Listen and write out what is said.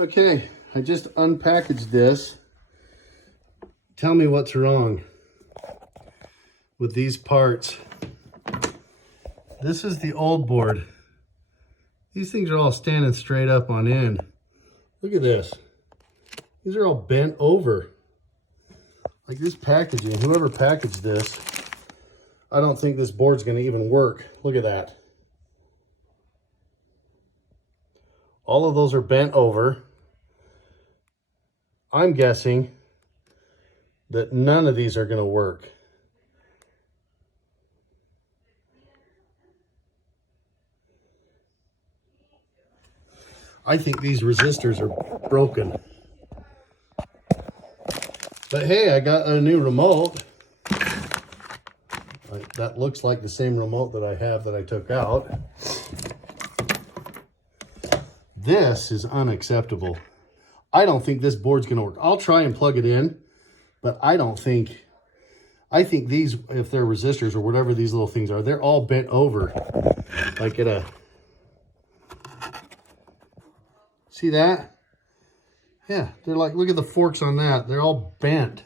Okay, I just unpackaged this. Tell me what's wrong with these parts. This is the old board. These things are all standing straight up on end. Look at this. These are all bent over. Like this packaging, whoever packaged this, I don't think this board's gonna even work. Look at that. All of those are bent over. I'm guessing that none of these are gonna work. I think these resistors are broken. But hey, I got a new remote. That looks like the same remote that I have that I took out. This is unacceptable. I don't think this board's gonna work. I'll try and plug it in, but I think these, if they're resistors or whatever these little things are, they're all bent over. Like at a, see that? Yeah, they're like, look at the forks on that. They're all bent.